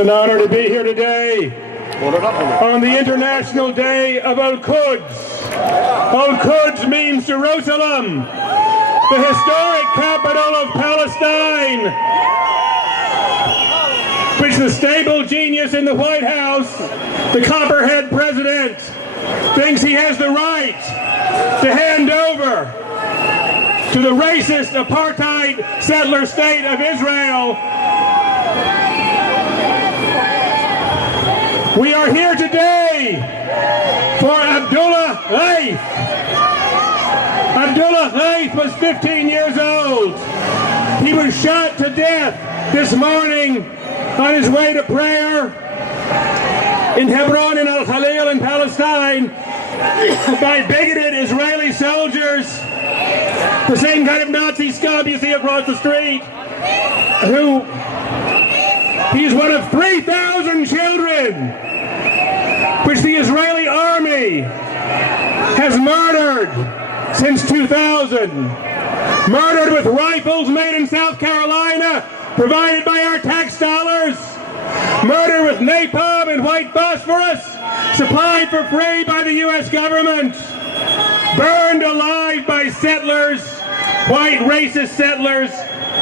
It's an honor to be here today on the International Day of Al-Quds. Al-Quds means Jerusalem, the historic capital of Palestine, which the stable genius in the White House, the copperhead president, thinks he has the right to hand over to the racist apartheid settler state of Israel. We are here today for Abdullah Ghaith. Abdullah Ghaith was 15 years old. He was shot to death this morning on his way to prayer in Hebron in Al-Khalil in Palestine by bigoted Israeli soldiers, the same kind of Nazi scum you see across the street, who he's one of 3,000 children which the Israeli army has murdered since 2000. Murdered with rifles made in South Carolina, provided by our tax dollars. Murdered with napalm and white phosphorus, supplied for free by the U.S. government. Burned alive by settlers, white racist settlers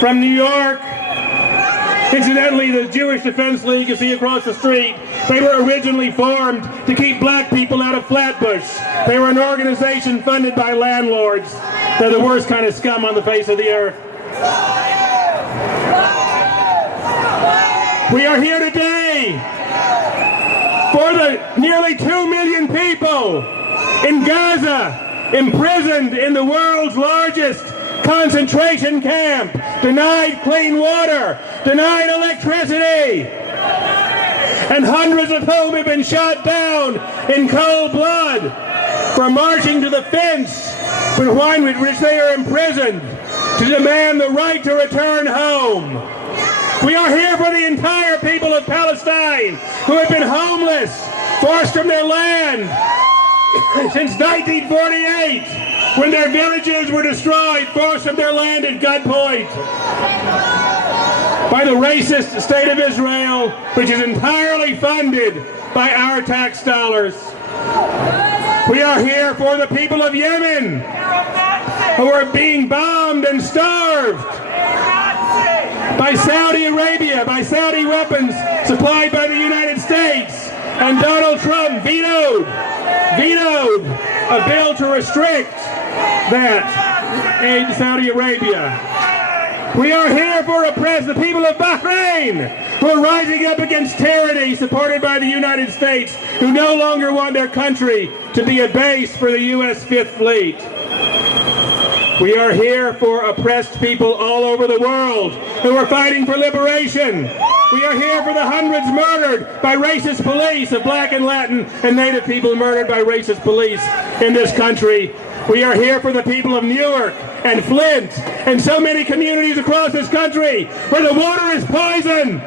from New York. Incidentally, the Jewish Defense League you see across the street, they were originally formed to keep black people out of Flatbush. They were an organization funded by landlords. They're the worst kind of scum on the face of the earth. We are here today for the nearly 2 million people in Gaza, imprisoned in the world's largest concentration camp, denied clean water, denied electricity, and hundreds of whom have been shot down in cold blood for marching to the fence with which they are imprisoned to demand the right to return home. We are here for the entire people of Palestine who have been homeless, forced from their land since 1948, when their villages were destroyed, forced from their land at gunpoint by the racist state of Israel, which is entirely funded by our tax dollars. We are here for the people of Yemen, who are being bombed and starved by Saudi Arabia, by Saudi weapons supplied by the United States. And Donald Trump vetoed a bill to restrict that aid to Saudi Arabia. We are here for the people of Bahrain, who are rising up against tyranny supported by the United States, who no longer want their country to be a base for the U.S. Fifth Fleet. We are here for oppressed people all over the world who are fighting for liberation. We are here for the hundreds murdered by racist police of black and Latin and Native people murdered by racist police in this country. We are here for the people of Newark and Flint and so many communities across this country where the water is poison,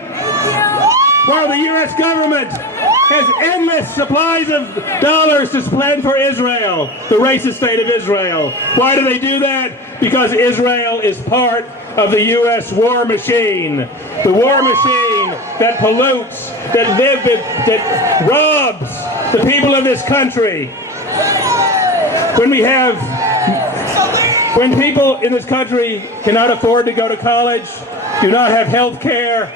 while the U.S. government has endless supplies of dollars to spend for Israel, the racist state of Israel. Why do they do that? Because Israel is part of the U.S. war machine. The war machine that pollutes, that robs the people of this country. When people in this country cannot afford to go to college, do not have health care,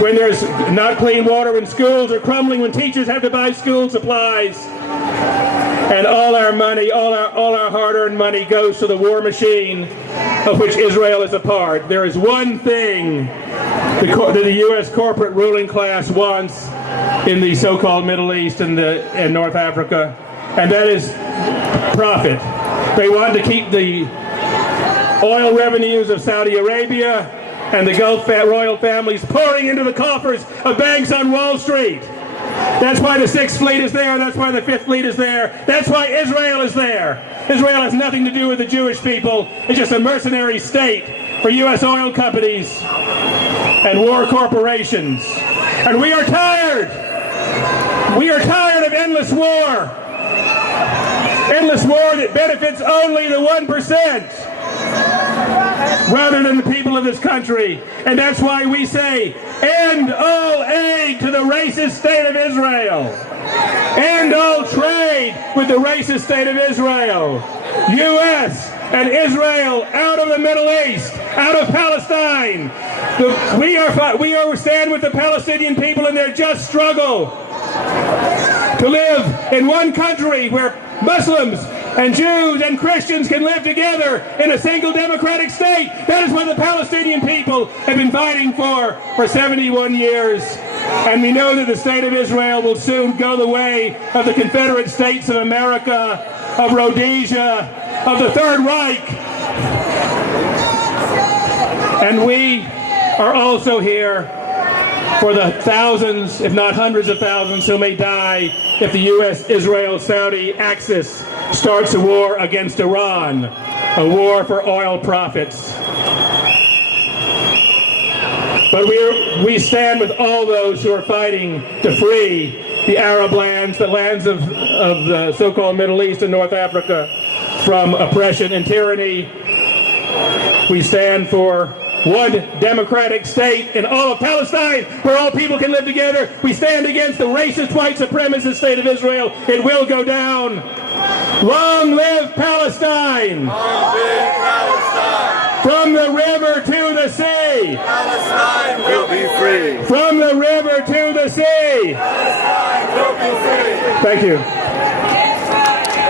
when there's not clean water, when schools are crumbling, when teachers have to buy school supplies, and all our money, all our hard-earned money goes to the war machine of which Israel is a part. There is one thing that the U.S. corporate ruling class wants in the so-called Middle East and North Africa, and that is profit. They want to keep the oil revenues of Saudi Arabia and the Gulf royal families pouring into the coffers of banks on Wall Street. That's why the Sixth Fleet is there. That's why the Fifth Fleet is there. That's why Israel is there. Israel has nothing to do with the Jewish people. It's just a mercenary state for U.S. oil companies and war corporations. And we are tired. We are tired of endless war. Endless war that benefits only the 1%. Rather than the people of this country. And that's why we say End all aid to the racist state of Israel. End all trade with the racist state of Israel. U.S. and Israel out of the Middle East, out of Palestine. We stand with the Palestinian people in their just struggle to live in one country where Muslims and Jews and Christians can live together in a single democratic state. That is what the Palestinian people have been fighting for 71 years. And we know that the state of Israel will soon go the way of the Confederate States of America, of Rhodesia, of the Third Reich. And we are also here for the thousands, if not hundreds of thousands, who may die if the U.S.-Israel-Saudi axis starts a war against Iran, a war for oil profits. But we stand with all those who are fighting to free the Arab lands, the lands of the so-called Middle East and North Africa from oppression and tyranny. We stand for one democratic state in all of Palestine where all people can live together. We stand against the racist white supremacist state of Israel. It will go down. Long live Palestine! Long live Palestine! From the river to the sea! Palestine will be free! From the river to the sea! Palestine will be free! Thank you.